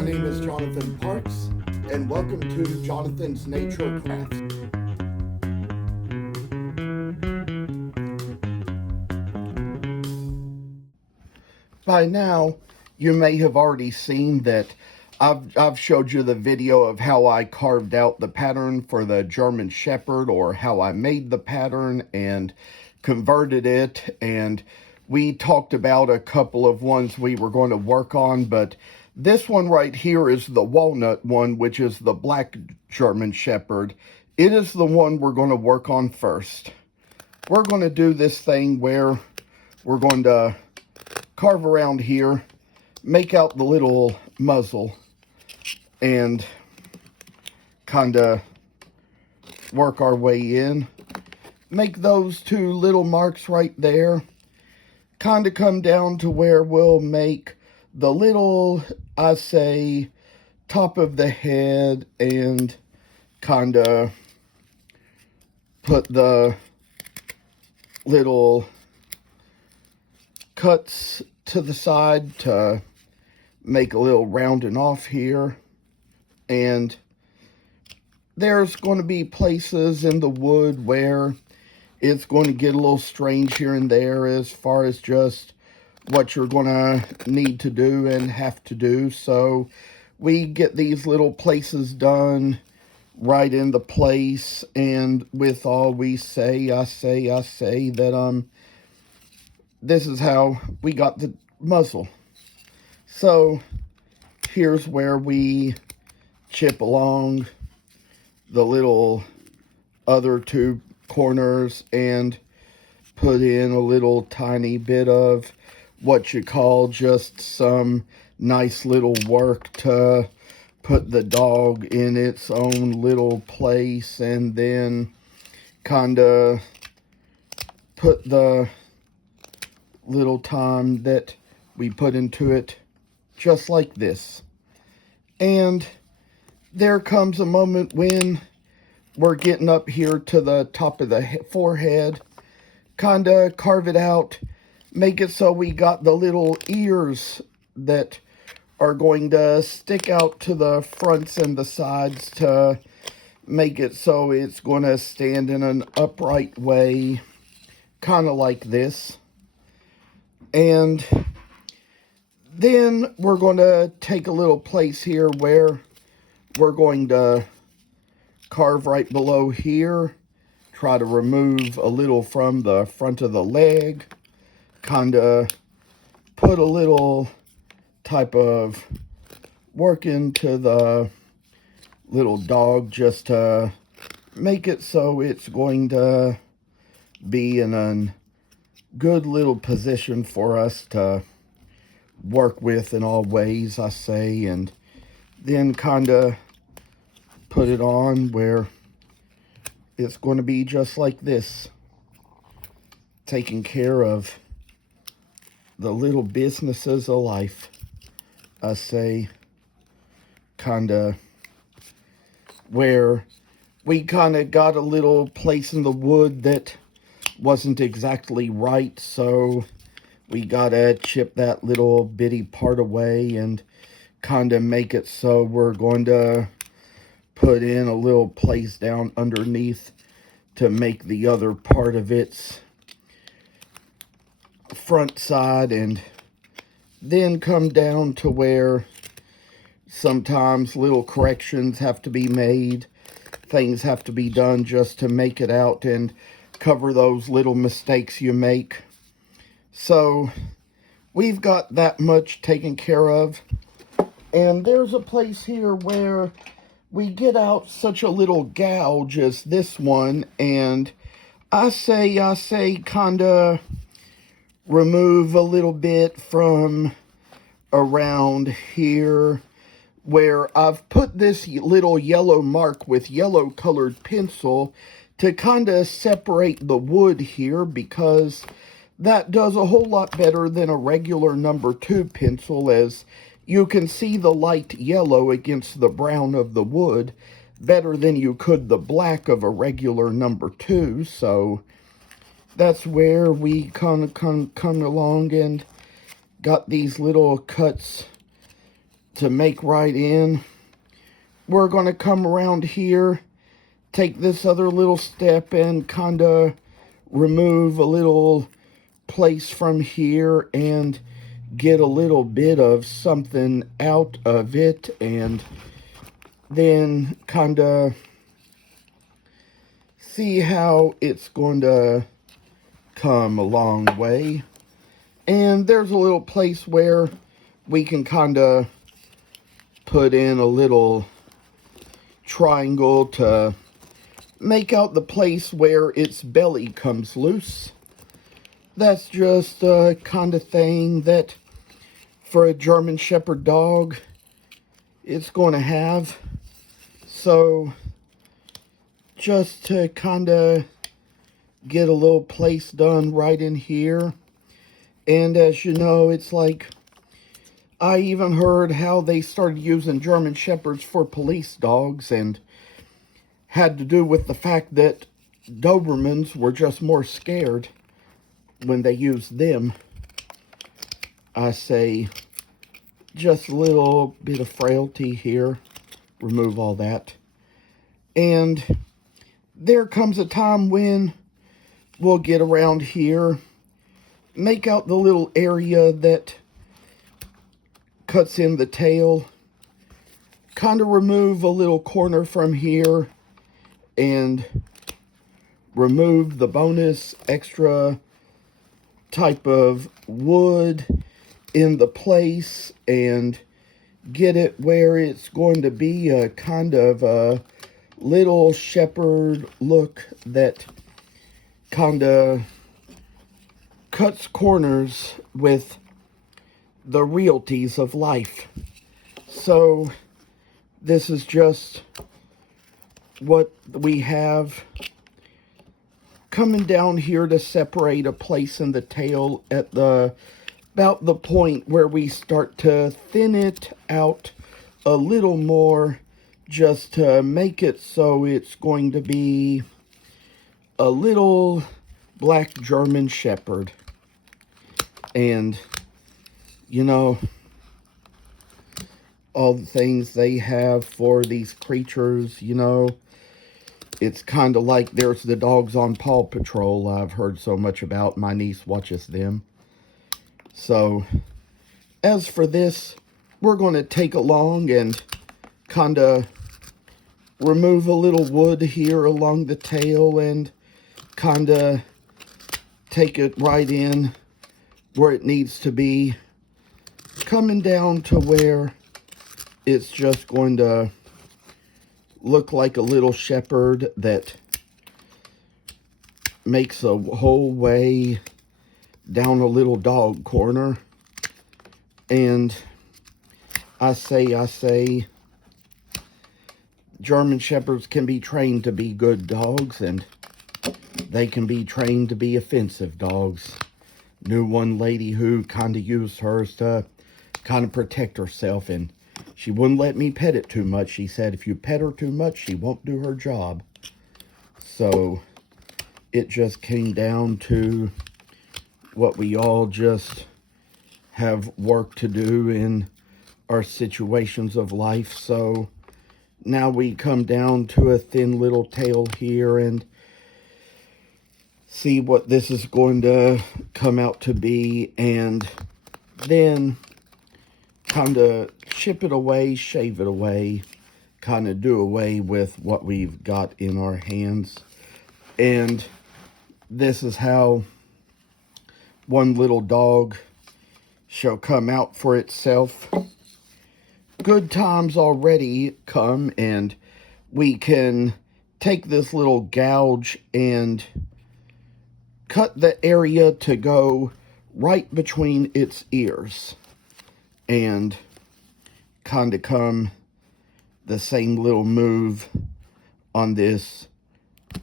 My name is Jonathan Parks, and welcome to Jonathan's Nature Crafts. By now, you may have already seen that I've showed you the video of how I carved out the pattern for the German Shepherd, or how I made the pattern and converted it, and we talked about a couple of ones we were going to work on, but this one right here is the Walnut one, which is the black German Shepherd. It is the one we're going to work on first. We're going to do this thing where we're going to carve around here, make out the little muzzle, and kind of work our way in. Make those two little marks right there. Kind of come down to where we'll make the little, I say, top of the head, and kind of put the little cuts to the side to make a little rounding off here. And there's going to be places in the wood where it's going to get a little strange here and there as far as just what you're going to need to do and have to do. So we get these little places done right in the place, and with all we say, I say that this is how we got the muzzle. So here's where we chip along the little other two corners and put in a little tiny bit of what you call just some nice little work to put the dog in its own little place, and then kind of put the little time that we put into it just like this. And there comes a moment when we're getting up here to the top of the forehead, kind of carve it out, make it so we got the little ears that are going to stick out to the fronts and the sides to make it so it's going to stand in an upright way, kind of like this. And then we're going to take a little place here where we're going to carve right below here, try to remove a little from the front of the leg, kind of put a little type of work into the little dog just to make it so it's going to be in a good little position for us to work with in all ways, I say, and then kind of put it on where it's going to be just like this, taking care of the little businesses of life, I say, kind of where we kind of got a little place in the wood that wasn't exactly right, so we gotta chip that little bitty part away and kind of make it so we're going to put in a little place down underneath to make the other part of its front side, and then come down to where sometimes little corrections have to be made, things have to be done just to make it out and cover those little mistakes you make. So we've got that much taken care of, and there's a place here where we get out such a little gouge as this one, and I say kind of remove a little bit from around here where I've put this little yellow mark with yellow colored pencil to kind of separate the wood here, because that does a whole lot better than a regular number 2 pencil, as you can see the light yellow against the brown of the wood better than you could the black of a regular number 2. So that's where we come along and got these little cuts to make right in. We're going to come around here, take this other little step and kind of remove a little place from here and get a little bit of something out of it, and then kind of see how it's going to come a long way. And there's a little place where we can kind of put in a little triangle to make out the place where its belly comes loose. That's just a kind of thing that for a German Shepherd dog it's going to have. So just to kind of get a little place done right in here. And as you know, it's like, I even heard how they started using German Shepherds for police dogs, and had to do with the fact that Dobermans were just more scared when they used them. I say, just a little bit of frailty here. Remove all that. And there comes a time when we'll get around here, make out the little area that cuts in the tail, kind of remove a little corner from here, and remove the bonus extra type of wood in the place, and get it where it's going to be a kind of a little shepherd look that kind of cuts corners with the realities of life. So this is just what we have coming down here to separate a place in the tail at the about the point where we start to thin it out a little more, just to make it so it's going to be a little black German Shepherd. And you know, all the things they have for these creatures, you know, it's kind of like there's the dogs on Paw Patrol I've heard so much about. My niece watches them. So, as for this, we're going to take along and kind of remove a little wood here along the tail and kind of take it right in where it needs to be, coming down to where it's just going to look like a little shepherd that makes a whole way down a little dog corner. And I say, German Shepherds can be trained to be good dogs, and they can be trained to be offensive dogs. Knew one lady who kind of used hers to kind of protect herself, and she wouldn't let me pet it too much. She said if you pet her too much, she won't do her job. So it just came down to what we all just have work to do in our situations of life. So now we come down to a thin little tail here and see what this is going to come out to be, and then kind of chip it away, shave it away, kind of do away with what we've got in our hands. And this is how one little dog shall come out for itself. Good times already come, and we can take this little gouge and cut the area to go right between its ears, and kind of come the same little move on this,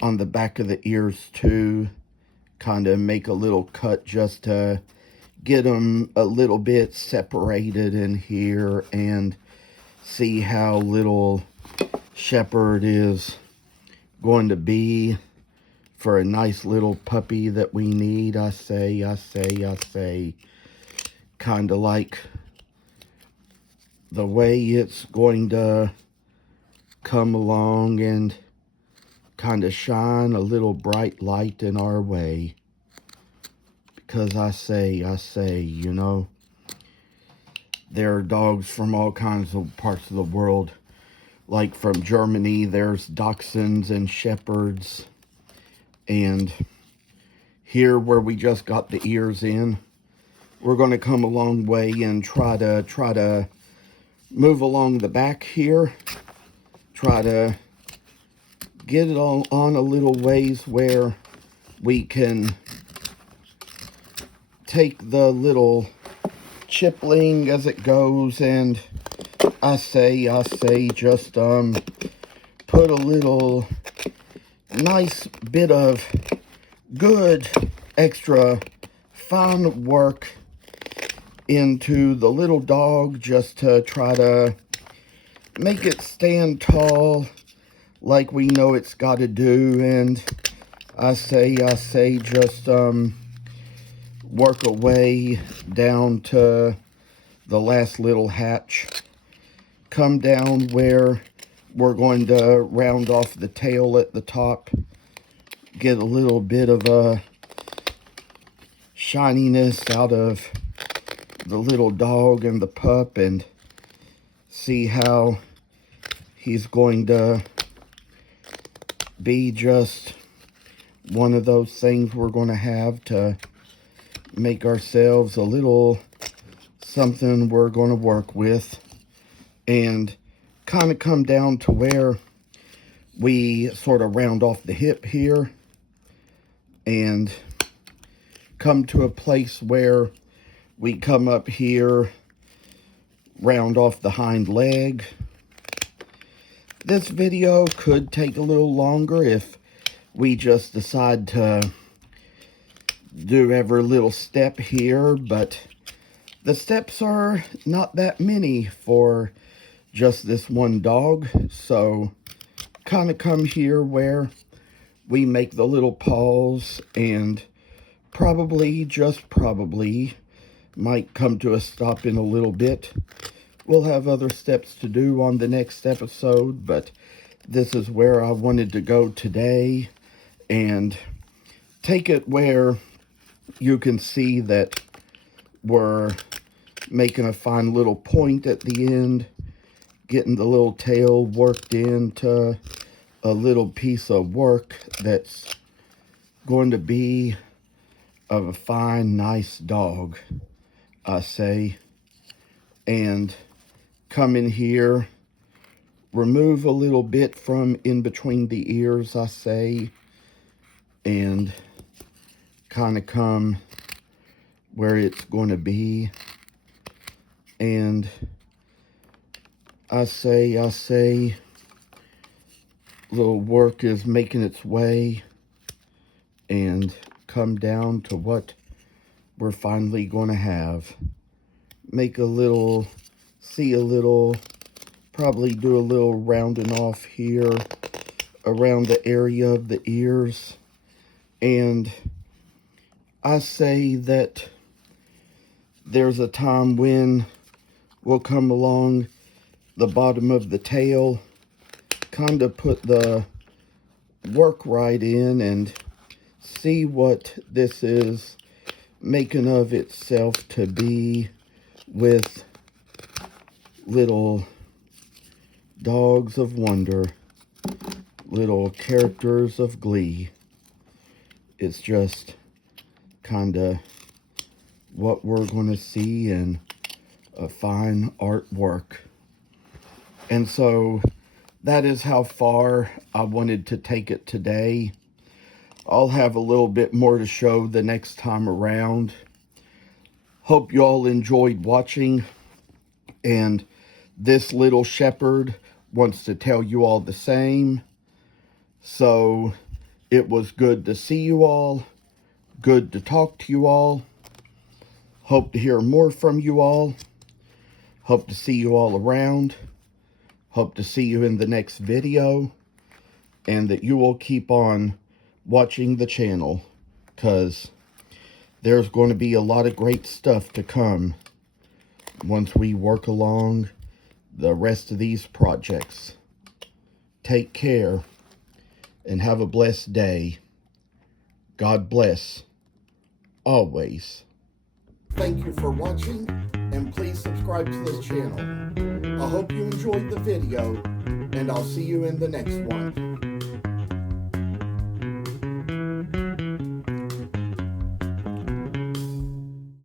on the back of the ears too. Kind of make a little cut just to get them a little bit separated in here, and see how little Shepherd is going to be for a nice little puppy that we need. I say, kind of like the way it's going to come along and kind of shine a little bright light in our way. Because I say, you know, there are dogs from all kinds of parts of the world. Like from Germany, there's Dachshunds and Shepherds. And here where we just got the ears in, we're going to come a long way and try to move along the back here. Try to get it all on a little ways where we can take the little chipling as it goes, and I say just put a little nice bit of good extra fine work into the little dog, just to try to make it stand tall like we know it's got to do. And I say just work a way down to the last little hatch. Come down where we're going to round off the tail at the top. Get a little bit of a shininess out of the little dog and the pup, and see how he's going to be just one of those things we're going to have to make ourselves a little something we're going to work with. And kind of come down to where we sort of round off the hip here and come to a place where we come up here, round off the hind leg. This video could take a little longer if we just decide to do every little step here, but the steps are not that many for just this one dog. So kind of come here where we make the little paws, and probably, just probably, might come to a stop in a little bit. We'll have other steps to do on the next episode, but this is where I wanted to go today, and take it where you can see that we're making a fine little point at the end, getting the little tail worked into a little piece of work that's going to be of a fine, nice dog, I say. And come in here, remove a little bit from in between the ears, I say, and kind of come where it's going to be. And I say, little work is making its way, and come down to what we're finally going to have. Make a little, see a little, probably do a little rounding off here around the area of the ears. And I say that there's a time when we'll come along the bottom of the tail, kind of put the work right in and see what this is making of itself to be, with little dogs of wonder, little characters of glee. It's just kind of what we're going to see in a fine artwork. And so that is how far I wanted to take it today. I'll have a little bit more to show the next time around. Hope you all enjoyed watching. And this little shepherd wants to tell you all the same. So it was good to see you all. Good to talk to you all. Hope to hear more from you all. Hope to see you all around. Hope to see you in the next video, and that you will keep on watching the channel, because there's going to be a lot of great stuff to come once we work along the rest of these projects. Take care and have a blessed day. God bless always. Thank you for watching, and please subscribe to this channel. I hope you enjoyed the video, and I'll see you in the next one.